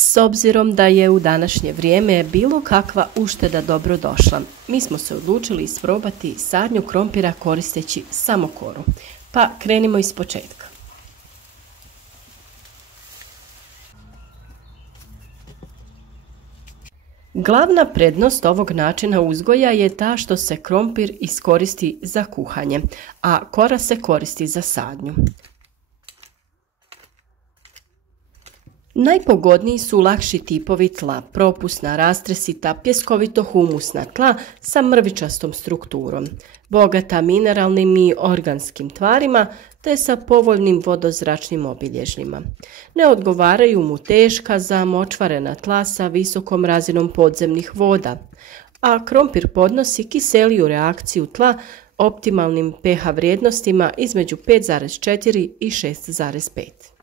S obzirom da je u današnje vrijeme bilo kakva ušteda dobro došla, mi smo se odlučili isprobati sadnju krompira koristeći samo koru. Pa krenimo iz početka. Glavna prednost ovog načina uzgoja je ta što se krompir iskoristi za kuhanje, a kora se koristi za sadnju. Najpogodniji su lakši tipovi tla, propusna, rastresita, pjeskovito-humusna tla sa mrvičastom strukturom, bogata mineralnim i organskim tvarima te sa povoljnim vodozračnim obilježjima. Ne odgovaraju mu teška zamočvarena tla sa visokom razinom podzemnih voda, a krompir podnosi kiseliju reakciju tla optimalnim pH vrijednostima između 5,4 i 6,5.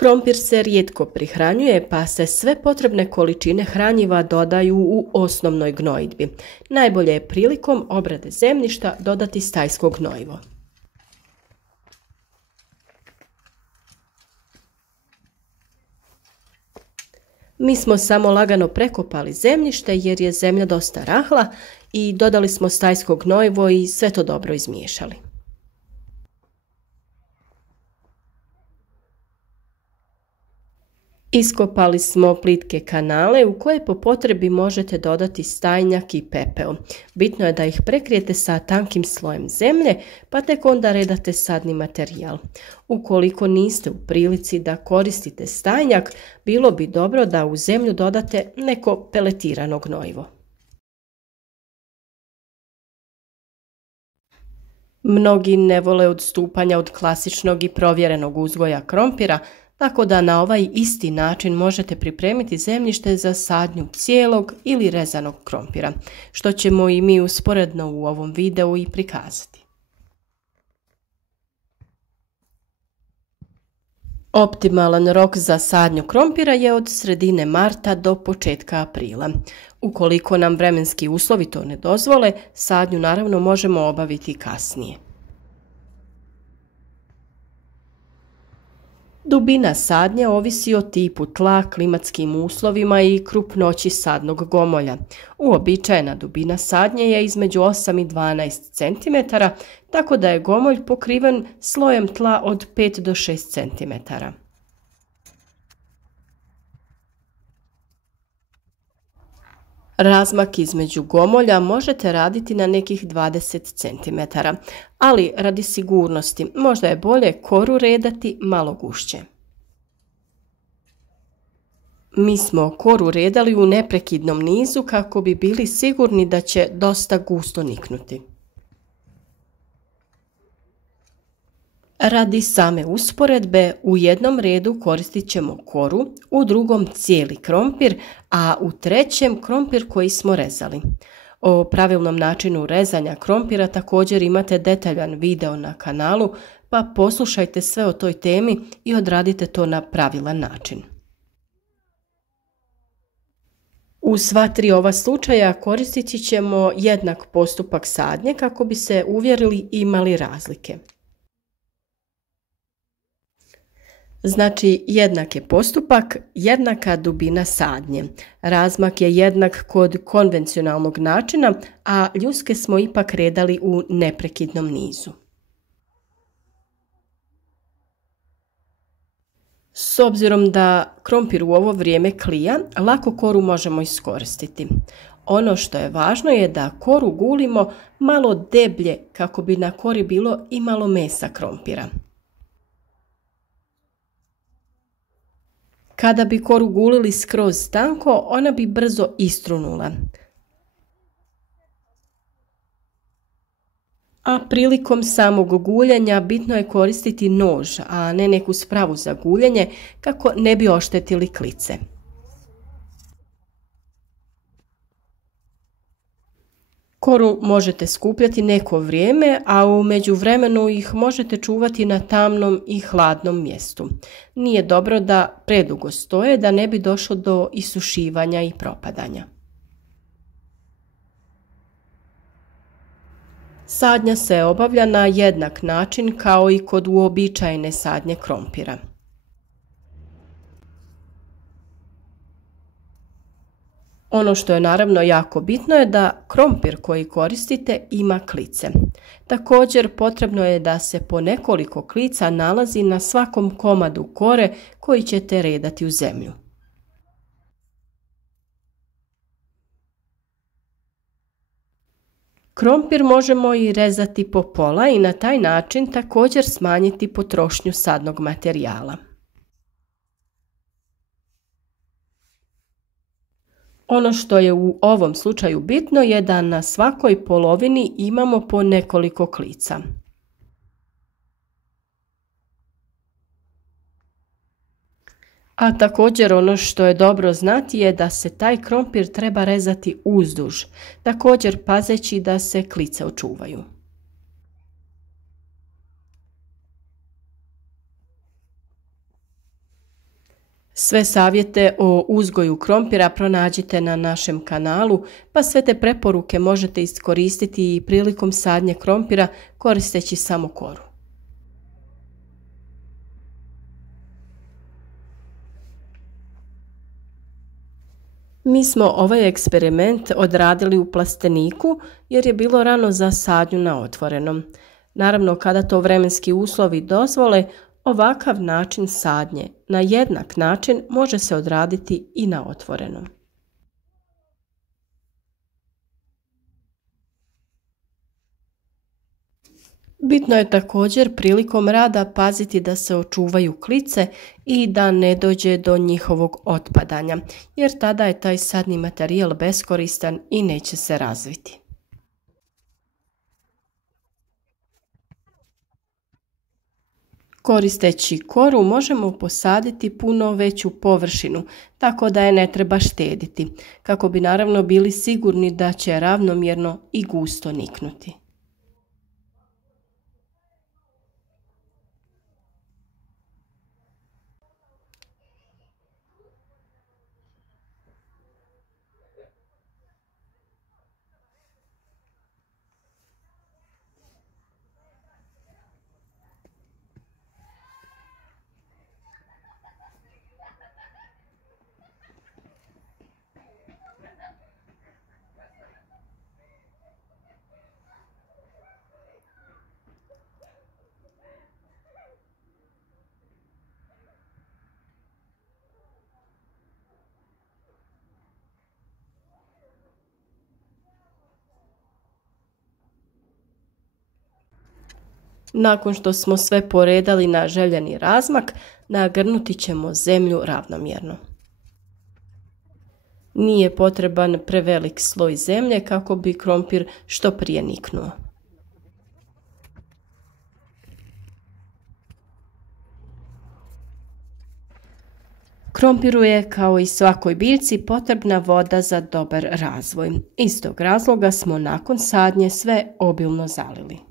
Krompir se rijetko prihranjuje, pa se sve potrebne količine hranjiva dodaju u osnovnoj gnojidbi. Najbolje je prilikom obrade zemljišta dodati stajsko gnojivo. Mi smo samo lagano prekopali zemljište jer je zemlja dosta rahla i dodali smo stajsko gnojivo i sve to dobro izmiješali. Iskopali smo plitke kanale u koje po potrebi možete dodati stajnjak i pepeo. Bitno je da ih prekrijete sa tankim slojem zemlje, pa tek onda redate sadni materijal. Ukoliko niste u prilici da koristite stajnjak, bilo bi dobro da u zemlju dodate neko peletirano gnojivo. Mnogi ne vole odstupanja od klasičnog i provjerenog uzgoja krompira, tako da na ovaj isti način možete pripremiti zemljište za sadnju cijelog ili rezanog krompira, što ćemo i mi usporedno u ovom videu i prikazati. Optimalan rok za sadnju krompira je od sredine marta do početka aprila. Ukoliko nam vremenski uslovi to ne dozvole, sadnju naravno možemo obaviti kasnije. Dubina sadnje ovisi o tipu tla, klimatskim uslovima i krupnoći sadnog gomolja. Uobičajena dubina sadnje je između 8 i 12 cm, tako da je gomolj pokriven slojem tla od 5 do 6 cm. Razmak između gomolja možete raditi na nekih 20 cm, ali radi sigurnosti možda je bolje koru redati malo gušće. Mi smo koru redali u neprekidnom nizu kako bi bili sigurni da će dosta gusto niknuti. Radi same usporedbe, u jednom redu koristit ćemo koru, u drugom cijeli krompir, a u trećem krompir koji smo rezali. O pravilnom načinu rezanja krompira također imate detaljan video na kanalu, pa poslušajte sve o toj temi i odradite to na pravilan način. U sva tri ova slučaja koristit ćemo jednak postupak sadnje kako bi se uvjerili imali razlike. Znači, jednak je postupak, jednaka dubina sadnje. Razmak je jednak kod konvencionalnog načina, a ljuske smo ipak redali u neprekidnom nizu. S obzirom da krompir u ovo vrijeme klija, lako koru možemo iskoristiti. Ono što je važno je da koru gulimo malo deblje kako bi na kori bilo i malo mesa krompira. Kada bi koru gulili skroz tanko, ona bi brzo istrunula. A prilikom samog guljenja bitno je koristiti nož, a ne neku spravu za guljenje kako ne bi oštetili klice. Koru možete skupljati neko vrijeme, a u međuvremenu ih možete čuvati na tamnom i hladnom mjestu. Nije dobro da predugo stoje da ne bi došlo do isušivanja i propadanja. Sadnja se obavlja na jednak način kao i kod uobičajene sadnje krompira. Ono što je naravno jako bitno je da krompir koji koristite ima klice. Također potrebno je da se po nekoliko klica nalazi na svakom komadu kore koji ćete redati u zemlju. Krompir možemo i rezati po pola i na taj način također smanjiti potrošnju sadnog materijala. Ono što je u ovom slučaju bitno je da na svakoj polovini imamo po nekoliko klica. A također ono što je dobro znati je da se taj krompir treba rezati uzduž, također pazeći da se klice očuvaju. Sve savjete o uzgoju krompira pronađite na našem kanalu, pa sve te preporuke možete iskoristiti i prilikom sadnje krompira koristeći samo koru. Mi smo ovaj eksperiment odradili u plasteniku jer je bilo rano za sadnju na otvorenom. Naravno, kada to vremenski uslovi dozvole, ovakav način sadnje na jednak način može se odraditi i na otvorenom. Bitno je također prilikom rada paziti da se očuvaju klice i da ne dođe do njihovog otpadanja, jer tada je taj sadni materijal beskoristan i neće se razviti. Koristeći koru možemo posaditi puno veću površinu, tako da je ne treba štediti, kako bi naravno bili sigurni da će ravnomjerno i gusto niknuti. Nakon što smo sve poredali na željeni razmak, nagrnuti ćemo zemlju ravnomjerno. Nije potreban prevelik sloj zemlje kako bi krompir što prije niknuo. Krompiru je, kao i svakoj biljci, potrebna voda za dobar razvoj. Iz tog razloga smo nakon sadnje sve obilno zalili.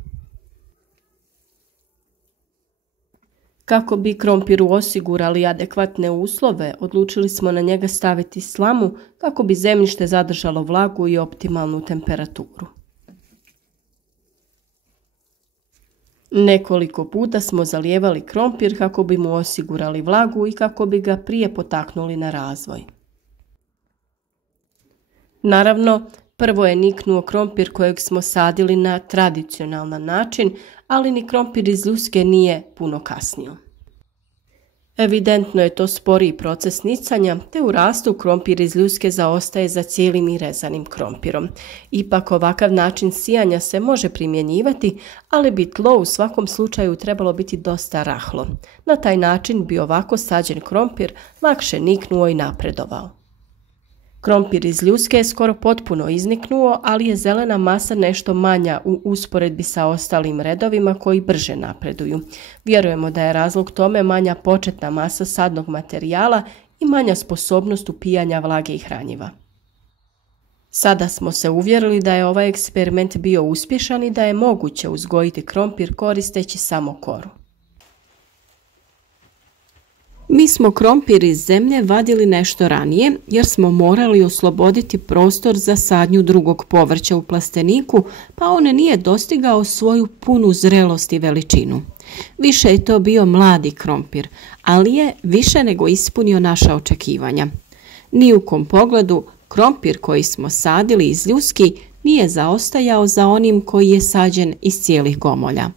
Kako bi krompiru osigurali adekvatne uslove, odlučili smo na njega staviti slamu kako bi zemljište zadržalo vlagu i optimalnu temperaturu. Nekoliko puta smo zalijevali krompir kako bi mu osigurali vlagu i kako bi ga prije potaknuli na razvoj. Naravno, prvo je niknuo krompir kojeg smo sadili na tradicionalan način, ali ni krompir iz ljuske nije puno kasnio. Evidentno je to sporiji proces nicanja, te u rastu krompir iz ljuske zaostaje za cijelim i rezanim krompirom. Ipak ovakav način sijanja se može primjenjivati, ali bi tlo u svakom slučaju trebalo biti dosta rahlo. Na taj način bi ovako sađen krompir lakše niknuo i napredovao. Krompir iz ljuske je skoro potpuno izniknuo, ali je zelena masa nešto manja u usporedbi sa ostalim redovima koji brže napreduju. Vjerujemo da je razlog tome manja početna masa sadnog materijala i manja sposobnost upijanja vlage i hranjiva. Sada smo se uvjerili da je ovaj eksperiment bio uspješan i da je moguće uzgojiti krompir koristeći samo koru. Mi smo krompir iz zemlje vadili nešto ranije jer smo morali osloboditi prostor za sadnju drugog povrća u plasteniku, pa on nije dostigao svoju punu zrelost i veličinu. Više je to bio mladi krompir, ali je više nego ispunio naša očekivanja. Ni u kom pogledu krompir koji smo sadili iz ljuski nije zaostajao za onim koji je sađen iz cijelih gomolja.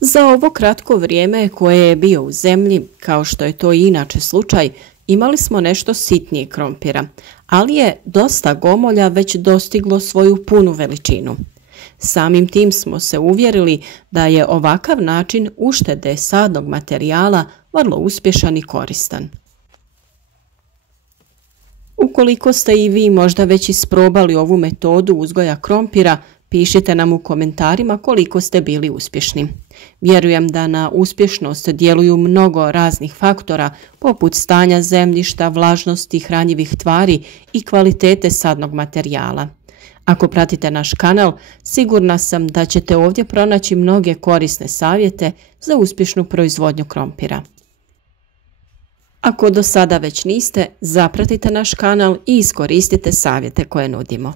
Za ovo kratko vrijeme koje je bio u zemlji, kao što je to i inače slučaj, imali smo nešto sitnije krompira, ali je dosta gomolja već dostiglo svoju punu veličinu. Samim tim smo se uvjerili da je ovakav način uštede sadnog materijala vrlo uspješan i koristan. Ukoliko ste i vi možda već isprobali ovu metodu uzgoja krompira, pišite nam u komentarima koliko ste bili uspješni. Vjerujem da na uspješnost djeluju mnogo raznih faktora poput stanja zemljišta, vlažnosti, hranjivih tvari i kvalitete sadnog materijala. Ako pratite naš kanal, sigurna sam da ćete ovdje pronaći mnoge korisne savjete za uspješnu proizvodnju krompira. Ako do sada već niste, zapratite naš kanal i iskoristite savjete koje nudimo.